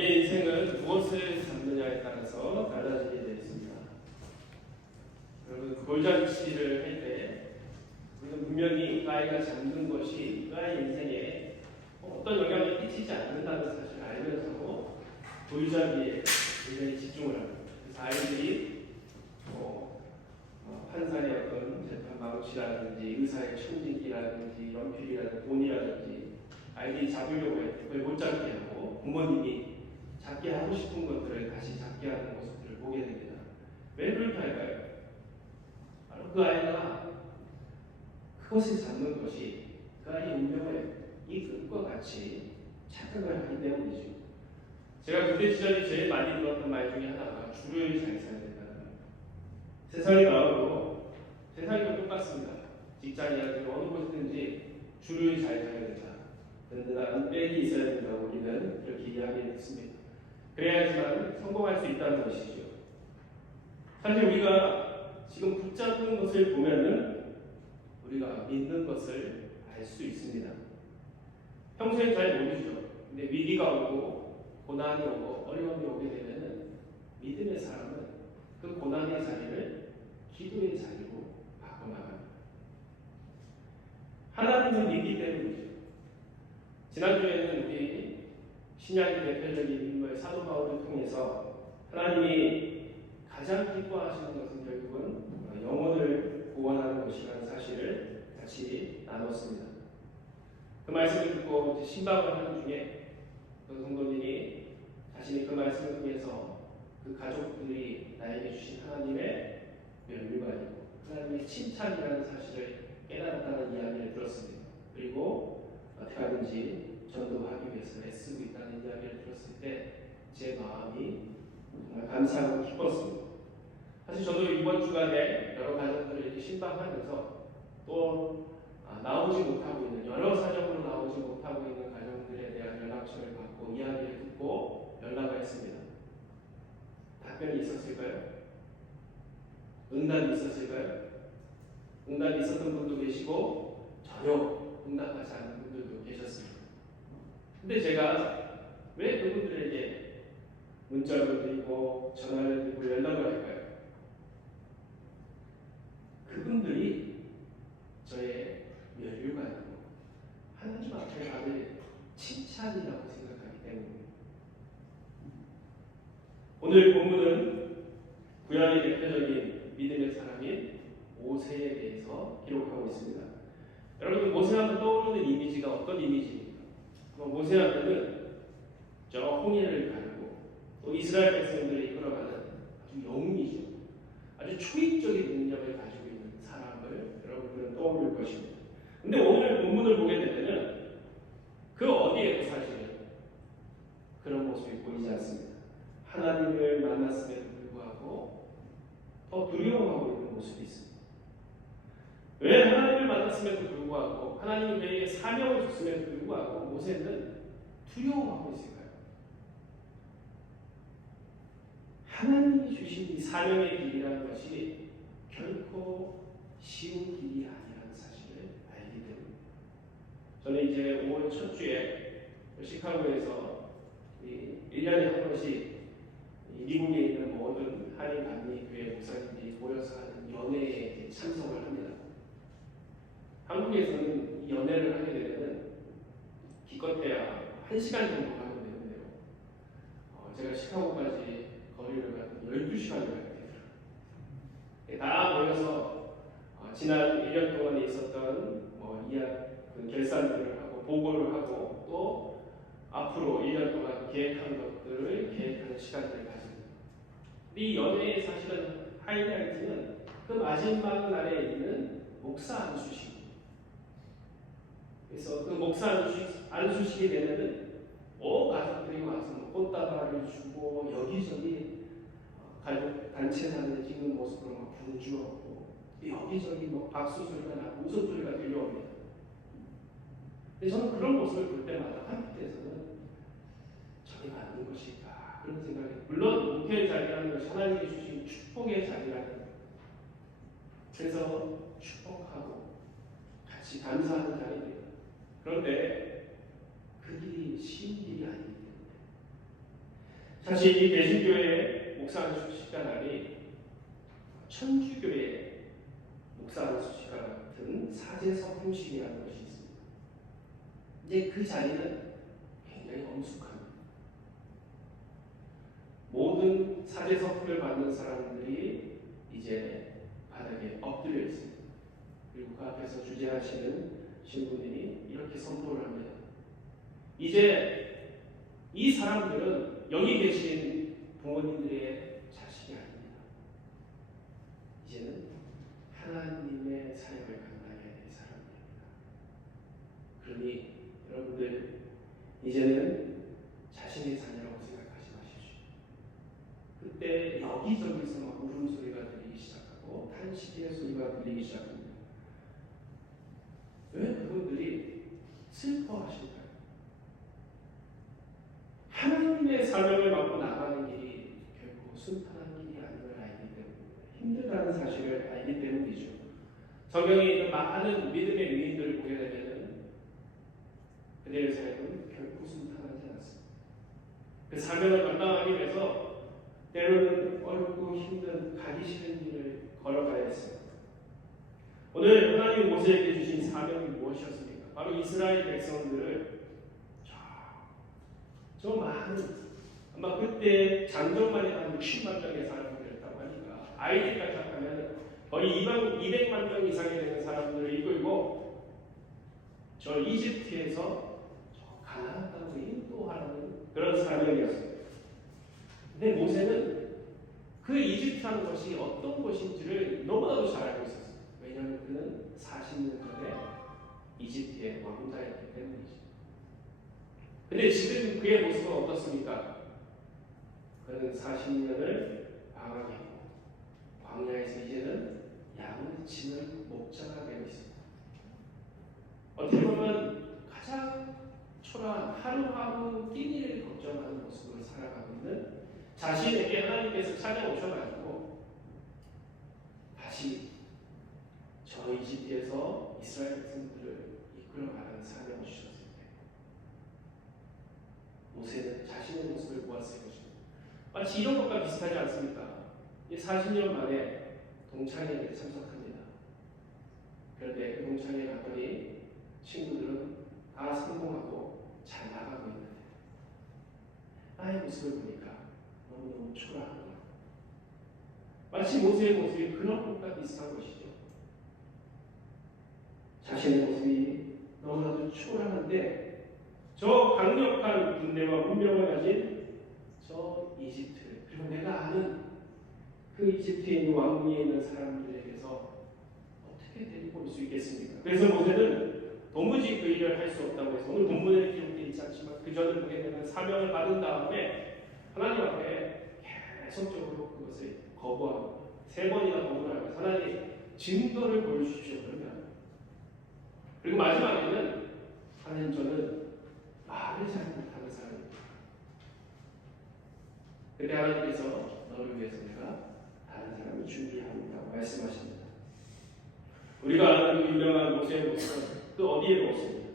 우리의 인생은 무엇을 잡느냐에 따라서 달라지게 되어 있습니다. 여러분, 골잔치를 할 때 우리는 분명히 그 아이가 잡는 것이 그 아이 인생에 어떤 영향을 끼치지 않는다는 사실을 알면서도 골잡이에 굉장히 집중을 합니다. 그래서 아이들이 판사의 어떤 재판 방식이라든지 의사의 청진기라든지 연필이라든지 돈이라든지 아이들이 잡으려고 할 때 그걸 못 잡게 하고 부모님이 잡게 하고 싶은 것들을 다시 잡게 하는 모습들을 보게 됩니다. 왜 그렇게 할까요? 바로 그 아이가 그것을 잡는 것이 그 아이의 운명을 이끌 것 같이 착각을 하기 때문이죠. 제가 군대 시절에 제일 많이 들었던 말 중에 하나가 줄을 잘 서야 된다는 겁니다. 세상이 나오고 세상이 똑같습니다. 직장이라든지 어느 곳이든지 줄을 잘 서야 된다. 든든한 백이 있어야 된다고 우리는 그렇게 이야기했습니다. 그래야지만 성공할 수 있다는 것이죠. 사실 우리가 지금 붙잡는 것을 보면은 우리가 믿는 것을 알 수 있습니다. 평소에 잘 모르죠. 근데 위기가 오고 고난이 오고 어려움이 오게 되면은 믿음의 사람은 그 고난의 자리를 기도의 자리로 바꿔나갑니다. 하나님을 믿기 때문이죠. 지난주에는 우리 신약의 대표적인 인물 사도 바울을 통해서 하나님이 가장 기뻐하시는 것은 결국은 영혼을 구원하는 것이라는 사실을 같이 나눴습니다. 그 말씀을 듣고 신방을 하는 중에 그 성도님이 자신이 그 말씀을 통해서 그 가족들이 나에게 주신 하나님의 멸류관이고 하나님의 칭찬이라는 사실을 깨달았다는 이야기를 들었습니다. 그리고 어떻게든지 전도하기 위해서 애쓰고 있다는 이야기를 들었을 때 제 마음이 정말 감사하고 기뻤습니다. 사실 저도 이번 주간에 여러 가정들을 이렇게 신방하면서 또 나오지 못하고 있는 여러 사정으로 나오지 못하고 있는 가정들에 대한 연락처를 받고 이야기를 듣고 연락을 했습니다. 답변이 있었을까요? 응답이 있었을까요? 응답이 있었던 분도 계시고 전혀 응답하지 않은 분들도 계셨습니다. 근데 제가 왜 그분들에게 문자를 드리고 전화를 드리고 연락을 할까요? 그분들이 저의 멸류관이고 하나님 앞에 받을 칭찬이라고 생각하기 때문입니다. 오늘 본문은 구약의 대표적인 믿음의 사람인 모세에 대해서 기록하고 있습니다. 여러분, 모세하면 떠오르는 이미지가 어떤 이미지입니까? 모세하면은 저 홍해를 가르고 또 이스라엘 백성들을 이끌어가는 아주 영웅이죠. 아주 초인적인 능력을 가지고 있는 사람을 여러분들은 떠올릴 것입니다. 근데 오늘 본문을 보게 되면 그 어디에도 사실은 그런 모습이 보이지 않습니다. 하나님을 만났음에도 불구하고 더 두려워하고 있는 모습이 있습니다. 왜 하나님을 만났음에도 불구하고 하나님이 그에게 사명을 줬음에도 불구하고 모세는 두려워하고 있을까요? 하나님이 주신 이 사명의 길이라는 것이 결코 쉬운 길이 아니라는 사실을 알기 때문입니다. 저는 이제 5월 첫 주에 시카고에서 1년에 한 번씩 미국에 있는 모든 한인 감리교회 목사님들이 모여서 하는 연회에 참석을 합니다. 한국에서는 이 연회를 하게 되면 기껏해야 1시간 정도 가면 되는데요. 제가 시카고까지 거리를 가면 12시간을 가게 되더라고요. 다 모여서 지난 1년 동안에 있었던 그 결산들을 하고 보고를 하고 또 앞으로 1년 동안 계획한 것들을 계획하는 시간들을 가집니다. 이 연회의 사실은 하이라이트는 그 마지막 날에 있는 목사 안수식. 그래서 그 목사 안수식이 되면은 가족들이 와서 꽃다발을 주고 여기저기 가족 단체 사진을 찍는 모습으로 막 분주하고 여기저기 박수 소리가 나고 웃음소리가 들려옵니다. 근데 저는 그런 모습을 볼 때마다 한편에서는 저게 맞는 것일까 그런 생각이. 물론 목회의 자리라는 것이 하나님이 주신 축복의 자리라는 것. 그래서 축복하고 같이 감사하는 자리입니다. 그런데 그 길이 쉬운 길이 아니기 때문에 사실 이 개신교의 목사 안수 시간이 천주교의 목사 안수 시간 같은 사제석훈식이라는 것이 있습니다. 근데 그 자리는 굉장히 엄숙합니다. 모든 사제석훈을 받는 사람들이 이제 바닥에 엎드려 있습니다. 그리고 그 앞에서 주재하시는 신부님이 이렇게 선포를 합니다. 이제 이 사람들은 여기 계신 부모님들의 자식이 아닙니다. 이제는 하나님의 사역을 감당해야 될 사람입니다. 그러니 여러분들 이제는 자신의 자녀라고 생각하지 마십시오. 그때 여기저기서 막 울음소리가 들리기 시작하고 탄식의 소리가 들리기 시작합니다. 왜 그분들이 슬퍼하실까요? 하나님의 사명을 맡고 나가는 길이 결코 순탄한 길이 아닌 걸 알기 때문입니다. 힘들다는 사실을 알기 때문이죠. 성경에 있는 많은 믿음의 위인들을 보게 되면 그들의 삶은 결코 순탄하지 않습니다. 그 사명을 감당하기 위해서 때로는 어렵고 힘든 가기 싫은 길을 걸어가야 했습니다. 오늘 하나님이 모세에게 주신 사명이 무엇이었습니까? 바로 이스라엘 백성들을 저 많은 아마 그때 장정만 해도 한 60만 명의 사람들이었다고 하니까 아이들까지 합하면 거의 200만 명 이상이 되는 사람들을 이끌고 저 이집트에서 저 가나안 땅으로 인도하는 그런 사명이었습니다. 근데 모세는 그 이집트라는 것이 어떤 것인지를 너무나도 잘 알고 있었어요. 왜냐하면 그는 40년 전에 이집트의 왕자였기 때문이죠. 근데 지금 그의 모습은 어떻습니까? 그는 40년을 방황했고 광야에서 이제는 양을 치는 목자가 되어 있습니다. 어떻게 보면 가장 초라한 하루하루 끼니를 걱정하는 모습으로 살아가고 있는 자신에게 하나님께서 찾아오셔가지고 다시 저 이집트에서 이스라엘 백성들을 이끌어가는 사명을 주셨습니다. 모세는 자신의 모습을 보았을 것입니다. 마치 이런 것과 비슷하지 않습니까? 40년 만에 동창회에 참석합니다. 그런데 그 동창회에 갔더니 친구들은 다 성공하고 잘 나가고 있는데 나의 모습을 보니까 너무너무 초라하구나. 마치 모세의 모습이 그런 것과 비슷한 것이죠. 자신의 모습이 너무나도 초라한데 저 강력한 군대와 문명을 가진 저 이집트, 그리고 내가 아는 그 이집트에 있는 왕궁에 있는 사람들에게서 어떻게 데리고 올 수 있겠습니까? 그래서 모세는 도무지 그 일을 할 수 없다고 해서 오늘 본문에 기록되어 있지 않지만 그 전을 보게 되면 사명을 받은 다음에 하나님 앞에 계속적으로 그것을 거부하고 3번이나 거부를 하면서 하나님 증거를 보여주십시오. 그러면 그리고 마지막에는 하나님 저는 말을 잘 못하는 사람입니다. 그때 하나님께서 너를 위해서 내가 다른 사람을 준비합니다 말씀하십니다. 우리가 아는 그 유명한 모세의 모습은 그 어디에도 없습니다.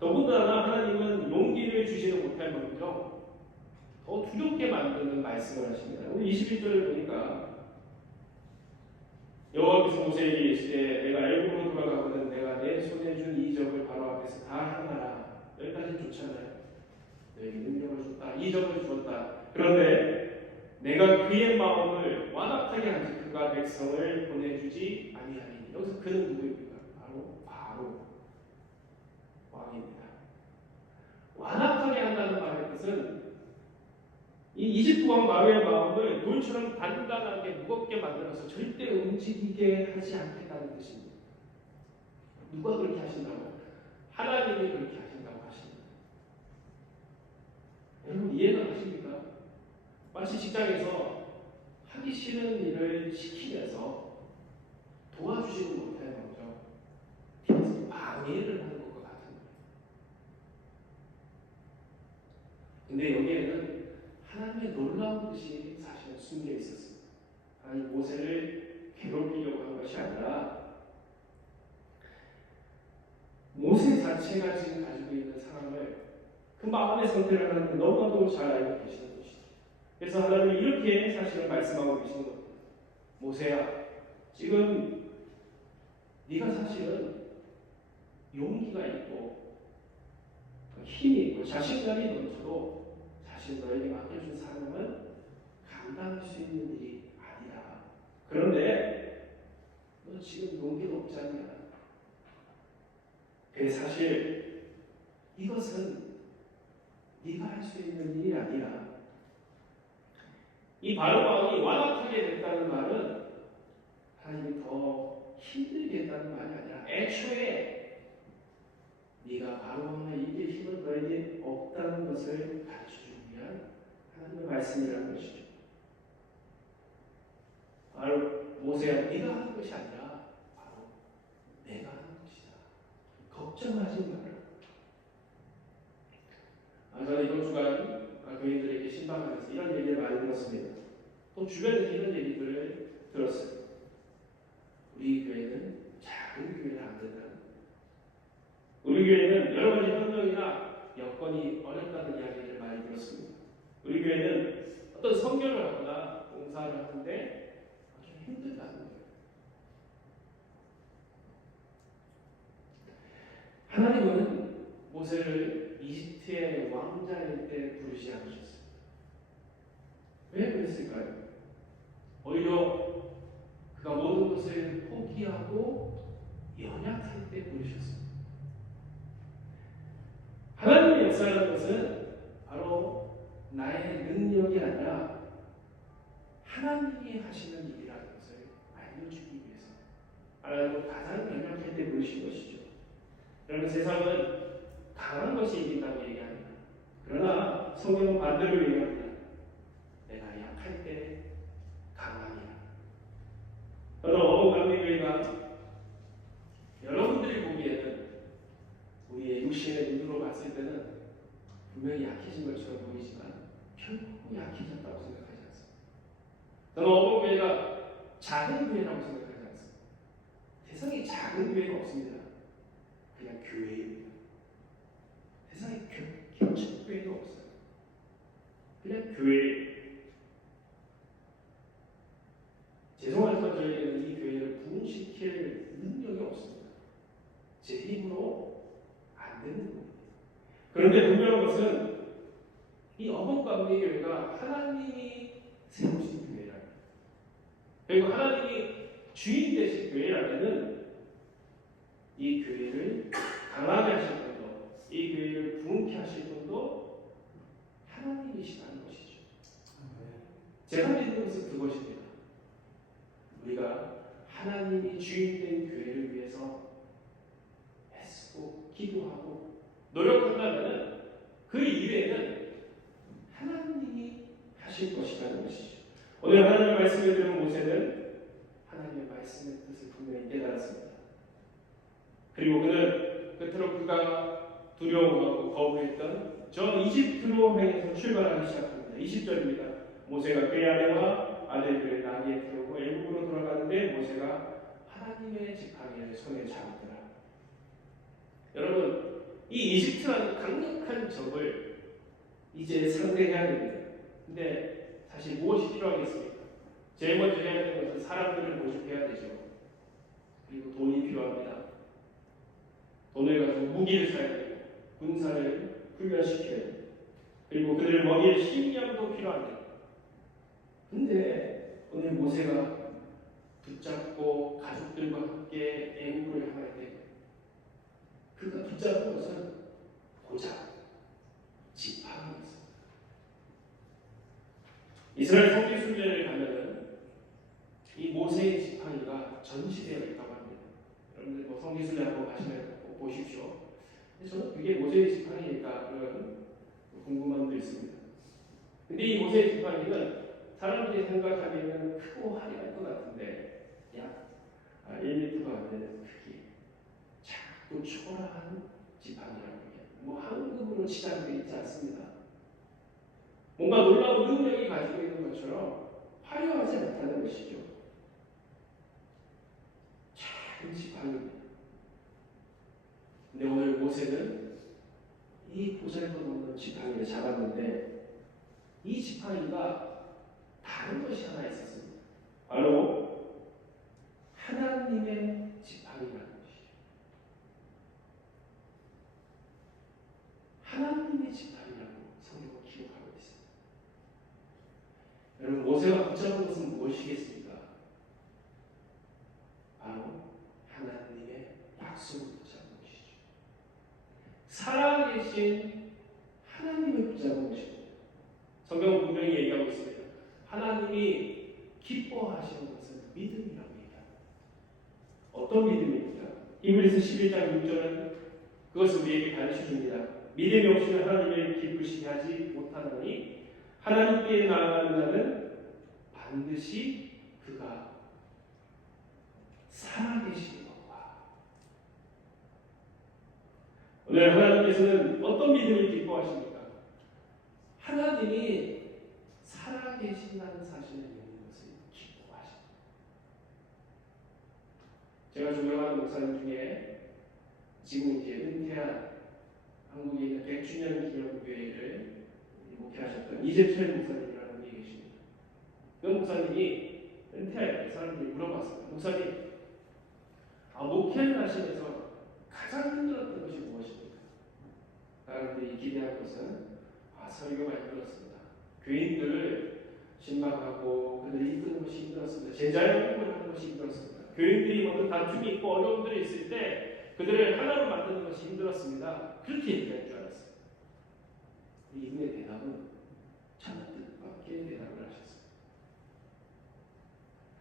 더군다나 하나님은 용기를 주지도 못할 망정 더 두렵게 만드는 말씀을 하십니다. 우리 21절을 보니까 여호와께서 모세에게 이르시되 내가 애굽으로 돌아가거든 내가 내 손에 준 이적을 바로 앞에서 다 행하라. 여기까지 좋잖아요. 너에게 능력을 줬다. 이적을 주었다. 그런데 내가 그의 마음을 완악하게 하지 그가 백성을 보내주지 아니하리니. 여기서 그는 누구입니까? 바로 왕입니다. 완악하게 한다는 말의 뜻은 이 이집트 왕 바로의 마음을 돌처럼 단단하게 무겁게 만들어서 절대 움직이게 하지 않겠다는 뜻입니다. 누가 그렇게 하신다고? 하나님이 그렇게 하신다고 하십니다. 여러분 이해가 가십니까? 마치 직장에서 하기 싫은 일을 시키면서 도와주지는 못하는 거죠. 계속 방해를 하는 것과 같은 거예요. 근데 여기에는 하나님의 놀라운 뜻이 사실은 숨겨 있었습니다. 하나님 모세를 괴롭히려고 한 것이 아니라 모세 자체가 지금 가지고 있는 상황을 그 마음의 상태를 하나님 너무나도 잘 알고 계시는 것이죠. 그래서 하나님은 이렇게 사실은 말씀하고 계시는 겁니다. 모세야, 지금 네가 사실은 용기가 있고 힘이 있고 자신감이 넘쳐도 사실 너에게 맡겨준 사명은 감당할 수 있는 일이 아니다. 그런데 너 지금 용기가 없지 않냐? 그게 사실 이것은 네가 할 수 있는 일이 아니야. 이 바로왕이 완악하게 됐다는 말은 하나님이 더 힘들게 했다는 말이 아니라 애초에 네가 바로왕을 이길 힘은 너에게 없다는 것을 가르쳐주기 위한 하나님의 말씀이라는 것이죠. 바로 모세야, 네가 하는 것이 아니라 바로 내가 하는 것이다. 걱정하지 마라. 저는 이번 주간 교인들에게 신방하면서 이런 얘기를 많이 들었습니다. 또 주변에서 이런 얘기들을 들었어요. 우리 교회는 작은 교회는 안 된다는, 우리 교회는 여러 가지 환경이나 여건이 어렵다는 이야기를 많이 들었습니다. 우리 교회는 어떤 성결을 하거나 봉사를 하는데 좀 힘들다는 거예요. 하나님은 모세를 이집트의 왕자일 때 부르지 않으셨어요. 왜 그랬을까요? 오히려 그가 모든 것을 포기하고 연약할 때 부르셨습니다. 하나님의 역사라는 것은 바로 나의 능력이 아니라 하나님이 하시는 일이라는 것을 알려주기 위해서 하나님은 가장 연약할 때 부르신 것이죠. 여러분, 세상은 강한 것이 이긴다고 얘기합니다. 그러나 성경은 반대로 얘기합니다. 내가 약할 때 강함이라. 저는 어부감리교회가 여러분들이 보기에는 우리의 육신의 눈으로 봤을 때는 분명히 약해진 것처럼 보이지만 결코 약해졌다고 생각하지 않습니다. 저는 어부교회가 작은 교회라고 생각하지 않습니다. 세상에 작은 교회가 없습니다. 그냥 교회입니다. 세상에 겹친 교회가 없어요. 그냥 교회. 죄송하지만 저희에게는 이 교회를 부흥시킬 능력이 없습니다. 제 힘으로 안 되는 겁니다. 그런데 분명한 것은 이 어벙감리교회가 하나님이 세우신 교회랍니다. 그리고 하나님이 주인 되신 교회라면은 이 교회를 강하게 하실 분도, 이 교회를 부흥케 하실 분도 하나님이시라는 것이죠. 제가 믿는 것은 그것입니다. 우리가 하나님이 주인된 교회를 위해서 애쓰고 기도하고 노력한다면 그 이외에는 하나님이 하실 것이라는 것이죠. 오늘 하나님의 말씀을 들은 모세는 하나님의 말씀의 뜻을 분명히 깨달았습니다. 그리고 그는 끝으로 그가 두려워하고 거부했던 저 이집트로 향해서 출발하기 시작합니다. 20절입니다. 모세가 그의 아내와 아들들을 나귀에 태우고 애굽으로 돌아가는데 모세가 하나님의 지팡이를 손에 잡았더라. 여러분, 이 이집트라는 강력한 적을 이제 상대해야 됩니다. 근데 사실 무엇이 필요하겠습니까? 제일 먼저 해야 되는 것은 사람들을 모집해야 되죠. 그리고 돈이 필요합니다. 돈을 가지고 무기를 사야 되고 군사를 훈련시켜야 되고 그리고 그들을 먹일 식량도 필요합니다. 근데 오늘 모세가 붙잡고 가족들과 함께 애국을 향할 때 그가 붙잡은 것은 고작 지팡이였습니다. 이스라엘 성지 순례를 가면은 이 모세의 지팡이가 전시되어 있다고 합니다. 여러분들 뭐 성지 순례 한번 가시면 꼭 보십시오. 저는 그게 모세의 지팡이일까 그런 궁금함도 있습니다. 근데 이 모세의 지팡이는 사람들이 생각하기에는 크고 화려할 것 같은데 약 1m가 안 되는 크기, 작고 초라한 지팡이라고 해요. 뭐 황금으로 치장되어 있지 않습니다. 뭔가 놀라운 능력이 가지고 있는 것처럼 화려하지 않다는 것이죠. 작은 지팡이입니다. 근데 오늘 모세는 이 보잘것없는 지팡이를 잡았는데 이 지팡이가 다른 것이 하나 있었습니다. 바로 하나님의 지팡이라는 것이죠. 하나님의 지팡이라고 성경은 기록하고 있습니다. 여러분, 모세가 붙잡은 것은 무엇이겠습니까? 바로 하나님의 약속을 붙잡은 것이죠. 살아계신 하나님을 붙잡은 것입니다. 성경은 분명히 얘기하고 있습니다. 하나님이 기뻐하시는 것은 믿음이라고 얘기합니다. 어떤 믿음입니까? 히브리서 11장 6절은 그것을 우리에게 가르쳐 줍니다. 믿음이 없이는 하나님을 기쁘시게 하지 못하나니 하나님께 나아가는 자는 반드시 그가 살아계시는 것과. 오늘 하나님께서는 어떤 믿음을 기뻐하십니까? 하나님이 살아계신다는 사실을 믿는 것을 기뻐하십니다. 제가 존경하는 목사님 중에 지금 이제 은퇴한 한국에 있는 100주년 기념교회를 목회하셨던 이재철 목사님이라는 분이 계십니다. 그 목사님이 은퇴할 때 사람들이 물어봤습니다. 목사님, 목회를 하시면서 가장 힘들었던 것이 무엇입니까? 사람들이 기대한 것은 설교가 힘들었습니다. 교인들을 신방하고 그들을 이끄는 것이 힘들었습니다. 제자의 공부를 하는 것이 힘들었습니다. 교인들이 어떤 다툼이 있고 어려움들이 있을 때 그들을 하나로 만드는 것이 힘들었습니다. 그렇게 얘기할 줄 알았어요. 이분의 대답은 저는 뜻밖의 대답을 하셨습니다.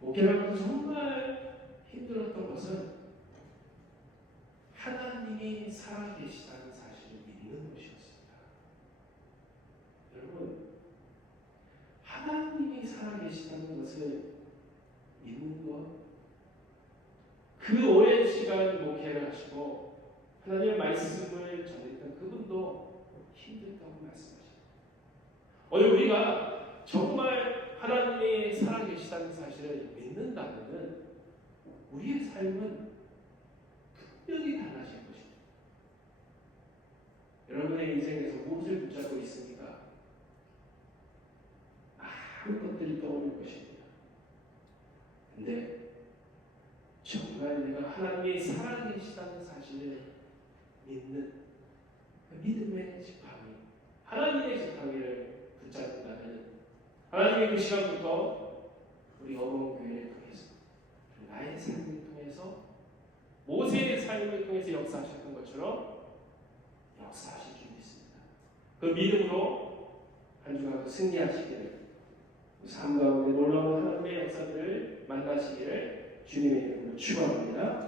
목회를 하면서 정말 힘들었던 것은 하나님이 살아계시다는 사실을 믿는 것이었습니다. 여러분, 하나님이 살아계시다는 것을 믿는 것, 그 오랜 시간 목회를 하시고 하나님의 말씀을 전했던 그분도 힘들다고 말씀하십니다. 오늘 우리가 정말 하나님이 살아계시다는 사실을 믿는다면 우리의 삶은 분명히 달라질 것입니다. 여러분의 인생에서 무엇을 붙잡고 있습니까? 많은 것들이 떠오를 것입니다. 근데 정말 내가 하나님이 살아계시다는 사실을 믿는 그 믿음의 지팡이, 하나님의 지팡이를 붙잡는다면 하나님의 그 시간부터 우리 어벙교회를 통해서 나의 삶을 통해서 모세의 삶을 통해서 역사하셨던 것처럼 역사하실 줄 믿습니다. 그 믿음으로 한 주간 승리하시기를, 삶 가운데 놀라운 하나님의 역사들을 만나시기를 주님의 이름으로 축원합니다.